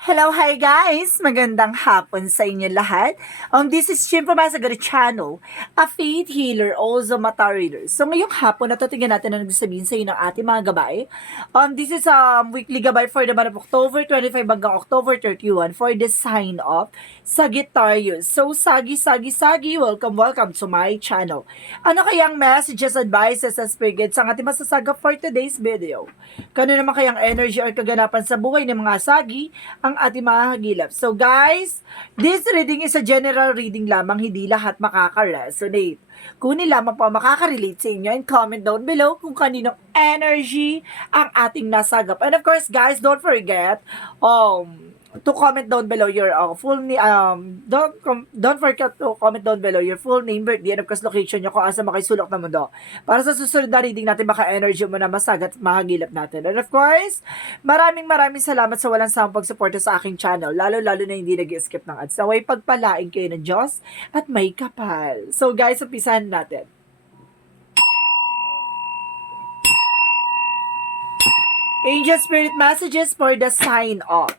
Hello, hi guys! Magandang hapon sa inyo lahat. This is Chim from Asagari Channel, a faith healer, also mata reader. So ngayong hapon, natutingnan natin ang nagsasabihin sa inyo ng ating mga gabay. This is weekly gabay for the month of October 25 hanggang October 31 for the sign of Sagittarius. So sagi, welcome to my channel. Ano kayang messages, advices, and spirits ang ating masasaga for today's video? Kano naman kayang energy or kaganapan sa buhay ng mga sagi ang ating mga hagilap. So guys, this reading is a general reading lamang, hindi lahat makaka-resonate. Kunin lamang po makaka-relate sa inyo and comment down below kung kaninong energy ang ating nasagap. And of course guys, don't forget, to comment down below your full name, don't forget to comment down below your full name, birthday, and of course location nyo kung asa makaisulok na mundo. Para sa susunod na reading natin, baka energy mo na masagat at mahagilap natin. And of course, maraming salamat sa walang sawang pagsuporta sa aking channel, lalo na hindi nag-skip ng ads. Naway pagpalain kayo ng Diyos at may kapal. So guys, umpisahan natin. Angel Spirit Messages for the sign of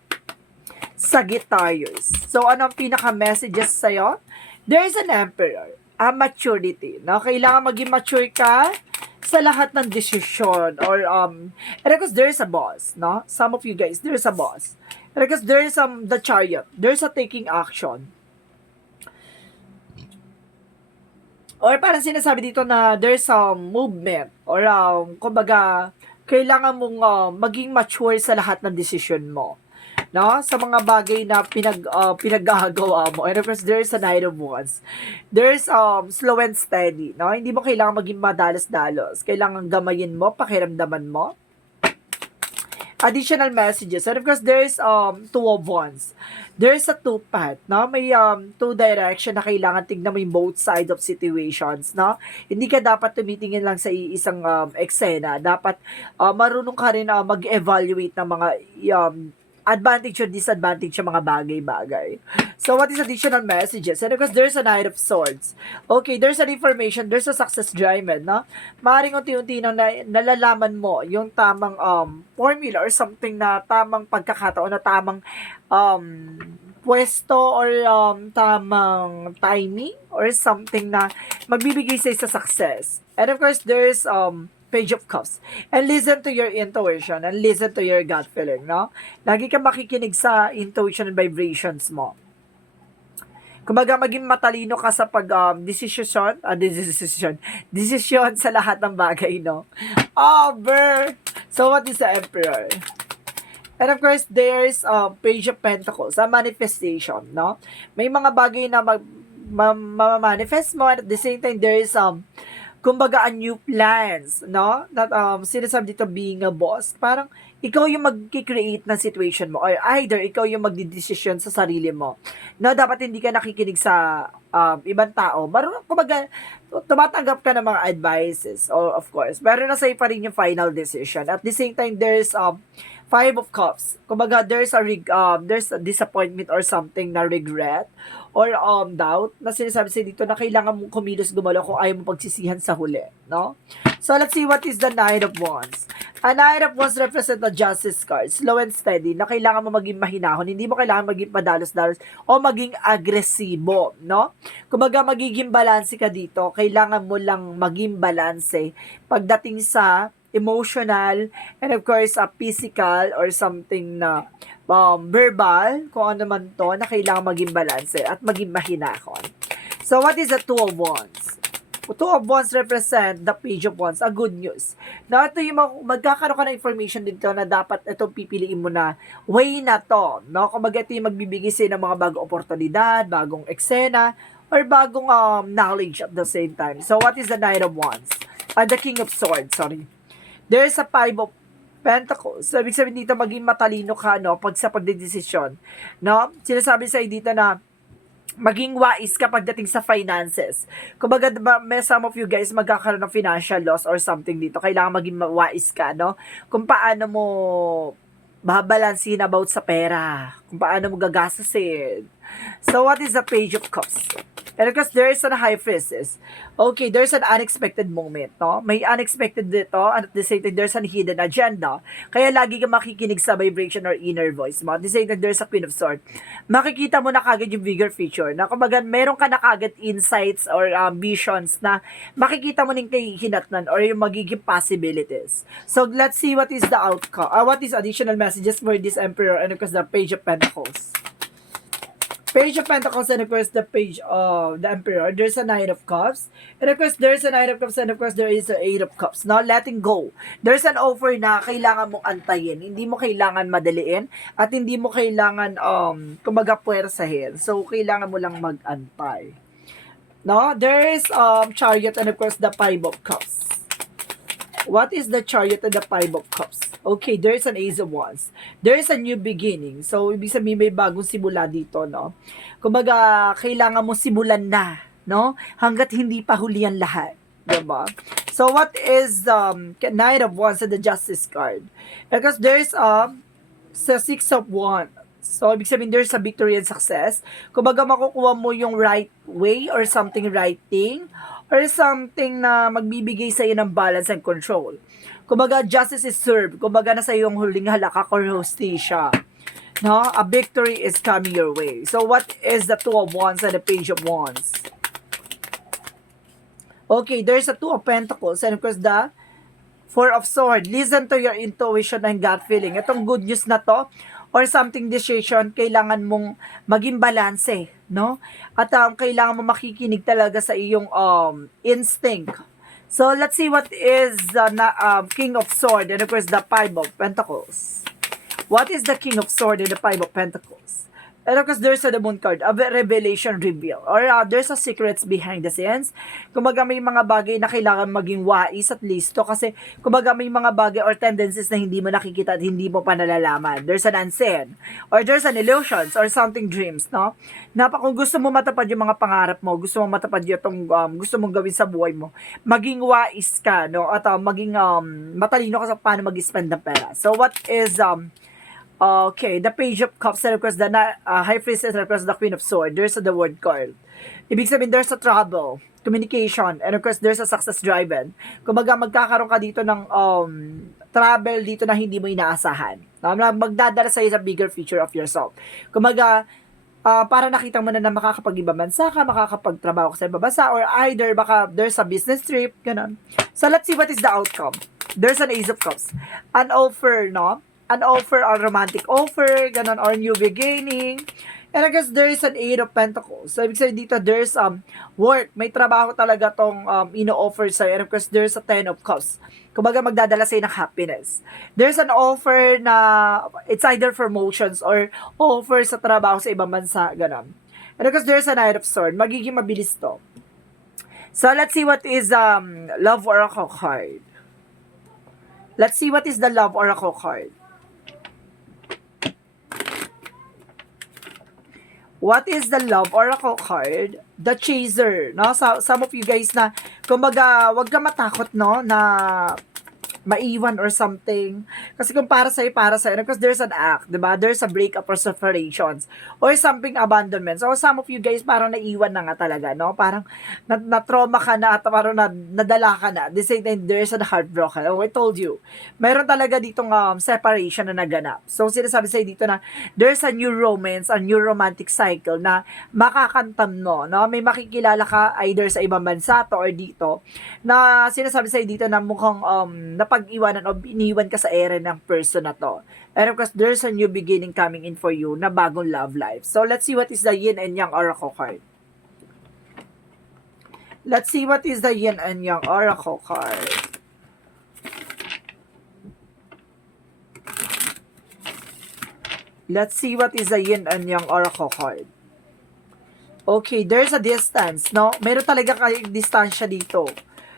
Sagittarius. So, ano ang pinaka-messages sa'yo? There is an emperor, a maturity. No? Kailangan maging mature ka sa lahat ng desisyon. Or, and because there is a boss, no? Some of you guys, there is a boss. And because there is the chariot. There's a taking action. Or parang sinasabi dito na there's some movement. Or, kumbaga, kailangan mong maging mature sa lahat ng desisyon mo, no? Sa mga bagay na pinaggagawa mo. And of course, there's a Knight of Wands. There's slow and steady, no? Hindi mo kailangan maging madalos-dalos. Kailangan gamayin mo, pakiramdaman mo. Additional messages. And of course, there's Two of Wands. There's a two-path, no? May two direction na kailangan tignan mo yung both side of situations, no? Hindi ka dapat tumitingin lang sa isang eksena. Dapat marunong ka rin mag-evaluate ng mga advantage or disadvantage sa mga bagay-bagay. So, what is additional messages? And of course, there's a Knight of Swords. Okay, there's an information, there's a success diamond, no? Maaaring unti-unti nang nalalaman mo yung tamang formula or something na tamang pagkakataon, na tamang pwesto or tamang timing or something na magbibigay sa success. And of course, there's Page of Cups. And listen to your intuition and listen to your gut feeling, no? Lagi kang makikinig sa intuition and vibrations mo. Kumbaga, maging matalino ka sa decision sa lahat ng bagay, no? So, what is the Emperor? And of course, there's Page of Pentacles, a manifestation, no? May mga bagay na ma-manifest mo, and at the same time, there is kumbaga, a new plans, no? That, sinasabi dito, being a boss. Parang, ikaw yung mag-create ng situation mo. Or either, ikaw yung magdidesisyon sa sarili mo. No, dapat hindi ka nakikinig sa ibang tao. Marunong, kumbaga, tumatanggap ka ng mga advices. Or, of course. Pero nasa pa rin yung final decision. At the same time, there's Five of Cups. Kumbaga, there's a disappointment or something na regret or doubt na sinasabi sa dito na kailangan mong kumilos gumalaw kung ayaw mo pagsisihan sa huli, no? So, let's see what is the Knight of Wands. A Knight of Wands represent the Justice card, slow and steady, na kailangan mo maging mahinahon, hindi mo kailangan maging padalos-dalos o maging agresibo, no? Kumbaga, magiging balanse ka dito, kailangan mo lang maging balanse pagdating sa emotional, and of course, physical or something na verbal, kung ano man to, na kailangan maging balance at maging mahinahon. So, what is the Two of Wands? Two of Wands represent the Page of Wands, a good news. Now, ito yung magkakaroon ka ng information dito na dapat ito pipiliin mo na way na to, no? Kung ito yung magbibigay sa'yo ng mga bagong oportunidad, bagong eksena, or bagong knowledge at the same time. So, what is the Knight of Wands? The King of Swords, sorry. There's a Five of Pentacles. So, ibig sabihin dito, maging matalino ka, no, pag sa pagdedesisyon, no? Sinasabi sa'yo dito na maging wais ka pagdating sa finances. Kumbaga, may some of you guys magkakaroon ng financial loss or something dito. Kailangan maging wais ka, no? Kung paano mo babalansin about sa pera. Kung paano mo gagastusin. So, what is the Page of Cups? And of course, there is a High Priestess. Okay, there's an unexpected moment, no? May unexpected dito, and at the same time, there's an hidden agenda. Kaya lagi ka makikinig sa vibration or inner voice mo. At the same time, there's a Queen of Swords. Makikita mo na kagad yung bigger picture. Na kumbaga, meron ka na kagad insights or visions na makikita mo rin kay hinatnan or yung magiging possibilities. So, let's see what is the outcome. What is additional messages for this Emperor and of course, the Page of Pentacles. Page of Pentacles and of course the Page of the Emperor. There's a Knight of Cups. And of course, there's a Knight of Cups and of course, there is a Eight of Cups. Now, letting go. There's an offer na kailangan mong antayin. Hindi mo kailangan madaliin at hindi mo kailangan, kumbaga, puwersahin. So, kailangan mo lang mag-antay. No? There is Chariot and of course, the Five of Cups. What is the Chariot and the Five of Cups? Okay, there's an Ace of Wands. There's a new beginning. So, ibig sabihin may bagong simula dito, no? Kumbaga, kailangan mo simulan na, no? Hanggat hindi pa huli ang lahat. Diba? So, what is Knight of Wands and the Justice card? Because there's sa Six of Wands. So, ibig sabihin, there's a victory and success. Kumbaga, makukuha mo yung right way or something right thing or something na magbibigay sa iyo ng balance and control. Kumbaga, justice is served. Kumbaga, nasa iyong huling halakak or hostisya. No? A victory is coming your way. So, what is the Two of Wands and the Page of Wands? Okay, there's a Two of Pentacles and of course, the Four of Swords. Listen to your intuition and gut feeling. Itong good news na to, or something decision, kailangan mong maging balanse, no? At kailangan mo makikinig talaga sa iyong instinct. So, let's see what is the King of Swords and of course the Five of Pentacles. What is the King of Swords and the Five of Pentacles? And of course, there's the Moon card, a revelation reveal. Or there's a secrets behind the scenes. Kumbaga may mga bagay na kailangan maging wais at listo. Kasi kumbaga may mga bagay or tendencies na hindi mo nakikita at hindi mo pa nalalaman. There's an unseen. Or there's an illusions or something dreams, no? Kung gusto mo matapad yung mga pangarap mo, gusto mo matapad yung gusto mong gawin sa buhay mo, maging wais ka, no? At maging matalino ka sa paano mag-spend ng pera. So, what is okay, the Page of Cups and of course the High Priestess and of course the Queen of Swords. There's the word card. Ibig sabihin, there's a trouble, communication, and of course there's a success driven. Kumbaga magkakaroon ka dito ng travel dito na hindi mo inaasahan. Magdadala sa'yo sa bigger future of yourself. Kumbaga, para nakita mo na makakapag-ibang bansa ka, makakapagtrabaho ka sa ibang bansa, or either baka there's a business trip, ganun. So let's see what is the outcome. There's an Ace of Cups. An offer, no? An offer or romantic offer, ganun, or new beginning. And I guess there is an Eight of Pentacles. So, ibig sabihin dito, there's work. May trabaho talaga tong ino-offer sa'yo. And of course, there's a Ten of Cups. Kumbaga, magdadala sa'yo ng happiness. There's an offer na it's either promotions or offer sa trabaho sa ibang bansa, ganun. And of course, there's a Knight of Swords. Magiging mabilis to. So, let's see what is Love Oracle card. Let's see what is the Love Oracle card. What is the Love Oracle card? The Chaser, no? So, some of you guys na, kumbaga, wag ka matakot, no? Na maiwan or something. Kasi kung para sa'yo, because there's an act, diba? There's a breakup or separations or something abandonment. So, some of you guys parang naiwan na nga talaga, no? Parang na-trauma ka na at parang nadala ka na. This same time, there's a heartbroken. Oh, I told you. Meron talaga ditong separation na naganap. So, sinasabi sa'yo dito na there's a new romance, a new romantic cycle na makakantam, no? May makikilala ka either sa ibang bansa to or dito na sinasabi sa'yo dito na mukhang pag-iwanan o iniwan ka sa era ng person na to. And of course, there's a new beginning coming in for you na bagong love life. So, let's see what is the Yin and Yang Oracle card. Let's see what is the Yin and Yang Oracle card. Let's see what is the Yin and Yang Oracle card. Okay, there's a distance, no? Meron talaga kayong distansya dito,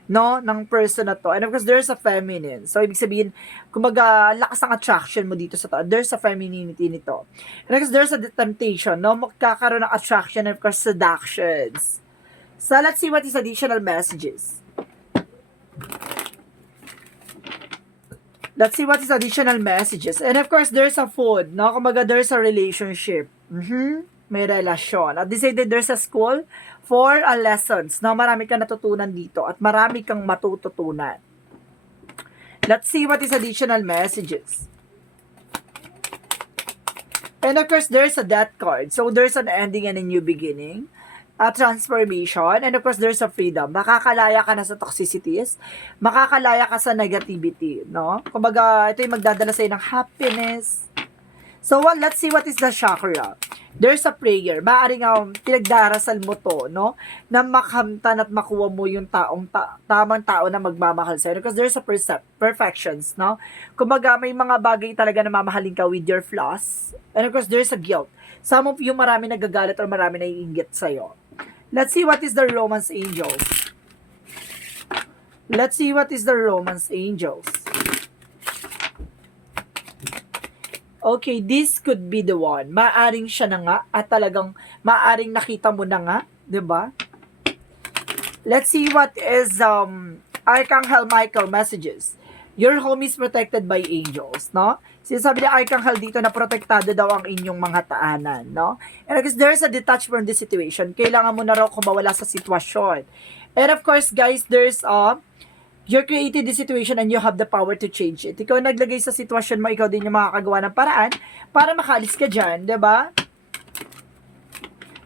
no, ng person na to. And of course, there's a feminine. So, ibig sabihin, kumbaga, lakas ng attraction mo dito sa to. There's a femininity nito. And of course, there's a temptation, no? Magkakaroon ng attraction and of course, seductions. So, let's see what is additional messages. Let's see what is additional messages. And of course, there's a food, no? Kumbaga, there's a relationship. may relasyon. At decided there's a school for lessons. No? Marami kang natutunan dito at marami kang matututunan. Let's see what is additional messages. And of course, there's a death card. So, there's an ending and a new beginning. A transformation. And of course, there's a freedom. Makakalaya ka na sa toxicities. Makakalaya ka sa negativity. No? Kumbaga, ito yung magdadala sa'yo ng happiness. So, let's see what is the chakra. There's a prayer. Maaring pinagdarasal mo to, no? Na makamtan at makuha mo yung tamang tao na magmamahal sa'yo. Because there's a perfections, no? Kumbaga, may mga bagay talaga na mamahalin ka with your flaws. And of course, there's a guilt. Some of you, marami nagagalit or marami naiinggit sa'yo. Let's see what is the romance angels. Let's see what is the romance angels. Okay, this could be the one. Maaring siya na nga at talagang maaring nakita mo na nga, 'di ba? Let's see what is Archangel Michael messages. Your home is protected by angels, no? Sinasabi ni Archangel dito na protektado daw ang inyong mga taanan, no? And because there's a detachment from this situation, kailangan mo na raw kumawala sa sitwasyon. And of course, guys, there's you created the situation and you have the power to change it. Ikaw naglagay sa sitwasyon mo, ikaw din yung makakagawa ng paraan para makaalis ka dyan, diba?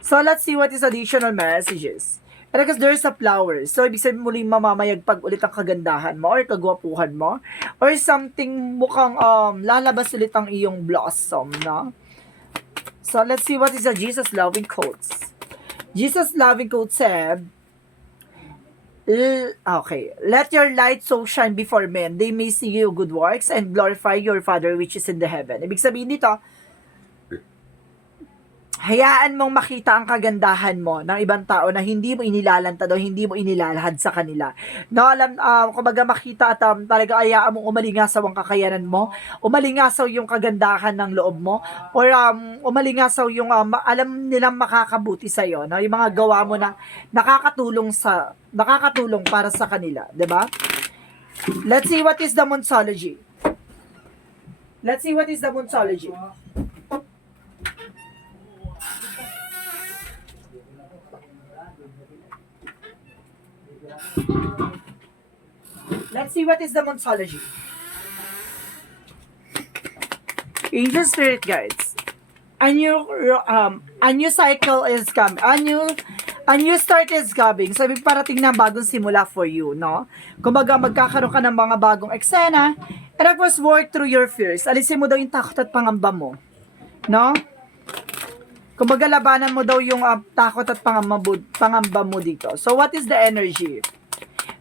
So, let's see what is additional messages. And because there's a flower. So, ibig sabihin muling mamamayagpag ulit ang kagandahan mo or kagwapuhan mo or something mukhang lalabas ulit ang iyong blossom, no? So, let's see what is the Jesus loving quotes. Jesus loving quote said, okay. Let your light so shine before men, they may see your good works and glorify your Father which is in the heaven. Ibig sabihin dito, hayaan mong makita ang kagandahan mo ng ibang tao na hindi mo inilalantad o hindi mo inilalahad sa kanila. No, alam, kumbaga makita at talaga hayaan mong umalingasaw ang kakayanan mo, umalingasaw yung kagandahan ng loob mo, or umalingasaw yung alam nilang makakabuti sa'yo, no? Yung mga gawa mo na nakakatulong para sa kanila, 'di ba? Let's see what is the Monsology. Let's see what is the Monsology. Let's see what is the Monsology. Angel Spirit Guides. A new cycle is coming. A new start is coming. Sabi, parating na bagong simula for you, no? Kumbaga, magkakaroon ka ng mga bagong eksena. And of course, work through your fears. Alisin mo daw yung takot at pangamba mo. No? Kumbaga, labanan mo daw yung takot at pangamba mo dito. So, what is the energy?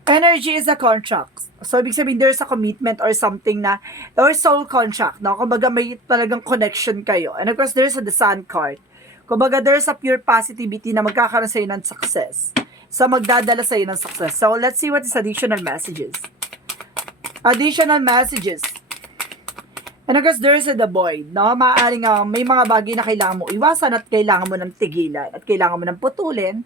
Energy is a contract. So, ibig sabihin, there's a commitment or something na, or soul contract, no? Kumbaga, may talagang connection kayo. And of course, there's the Sun card. Kumbaga, there's a pure positivity na magkakaroon sa'yo ng success. So, magdadala sa'yo ng success. So, let's see what is additional messages. Additional messages. And of course, there's the void, no? Maaaring may mga bagay na kailangan mo iwasan at kailangan mo ng tigilan at kailangan mo ng putulin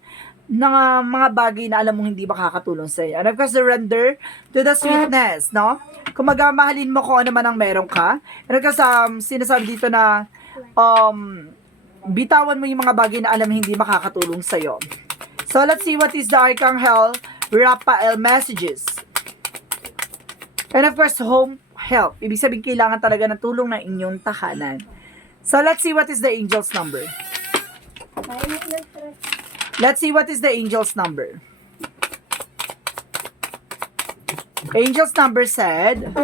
ng mga bagay na alam mong hindi makakatulong sa iyo. And of course, surrender to the sweetness, no? Kung mahalin mo kung ano man ang meron ka. And of course, sinasabi dito na bitawan mo yung mga bagay na alam hindi makakatulong sa iyo. So, let's see what is the Archangel Raphael messages. And of course, home help. Ibig sabihin, kailangan talaga ng tulong ng inyong tahanan. So, let's see what is the angel's number. Let's see what is the angel's number. Angel's number said,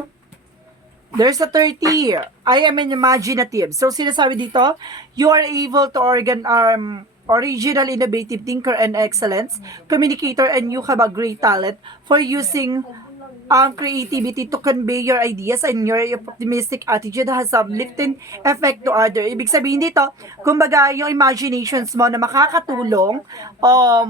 there's a 30. I am an imaginative. So, sinasabi dito, you are able to original, innovative thinker and excellence, communicator, and you have a great talent for using creativity to convey your ideas, and your optimistic attitude has a uplifting effect to other. Ibig sabihin dito, kumbaga yung imaginations mo na makakatulong,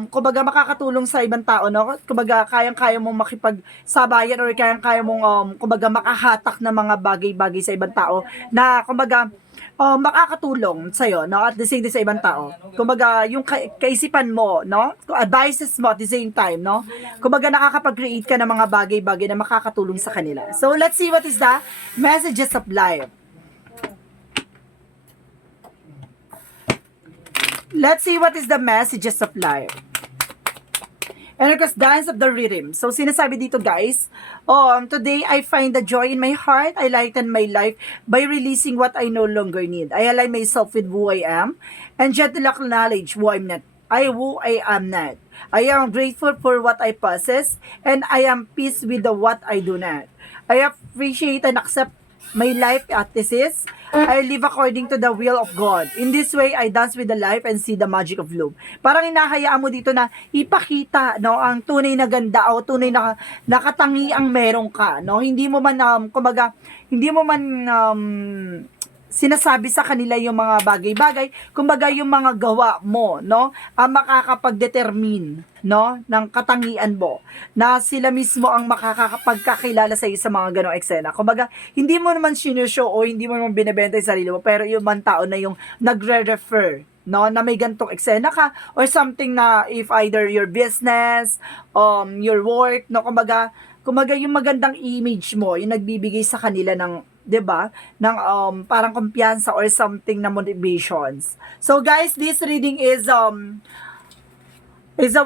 kumbaga makakatulong sa ibang tao, no? Kumbaga kayang-kaya mong makipagsabayan or kayang-kaya mong kumbaga makahatak ng mga bagay-bagay sa ibang tao na kumbaga makakatulong sa'yo, no? At the same time sa ibang tao. Kumbaga, yung kaisipan mo, no? Advices mo at the same time, no? Kumbaga, nakakapag-create ka ng mga bagay-bagay na makakatulong sa kanila. So, let's see what is the messages of life. Let's see what is the messages of life. And of course, dance of the rhythm. So, sinasabi dito guys, today I find the joy in my heart. I lighten my life by releasing what I no longer need. I align myself with who I am and gently acknowledge who I'm not. Who I am not. I am grateful for what I possess and I am peace with the what I do not. I appreciate and accept my life as this is. I live according to the will of God. In this way, I dance with the life and see the magic of love. Parang hinahayaan mo dito na ipakita, no, ang tunay na ganda o tunay na nakatangiang meron ka, no? Hindi mo man kumbaga, hindi mo man sinasabi sa kanila yung mga bagay-bagay, kumbaga yung mga gawa mo, no, ang makakapag-determine, no, ng katangian mo, na sila mismo ang makakapagkakilala sa iyo sa mga ganong eksena. Kumbaga, hindi mo naman sinushow o hindi mo naman binibenta yung sarili mo, pero yung man tao na yung nagre-refer, no, na may gantong eksena ka, or something na if either your business, your work, no, kumbaga yung magandang image mo, yung nagbibigay sa kanila ng 'di ba? Ng parang kumpiyansa or something na motivations. So guys, this reading is a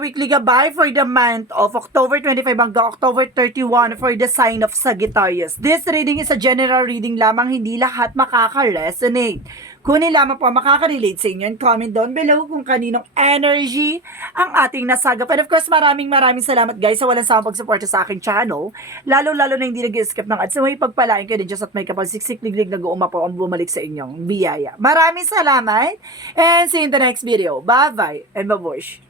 weekly gabay for the month of October 25 hanggang October 31 for the sign of Sagittarius. This reading is a general reading lamang, hindi lahat makaka-resonate. Kunin lamang po makaka-relate sa inyo and comment down below kung kaninong energy ang ating nasagap. And of course, maraming salamat guys sa walang sawang pagsuporta sa aking channel. Lalo na hindi nag-skip ng ads. So may pagpalain kayo din Diyos at may kapal siksik-liglig nag-uumapaw ang bumalik sa inyong biyaya. Maraming salamat and see you in the next video. Bye-bye and babush.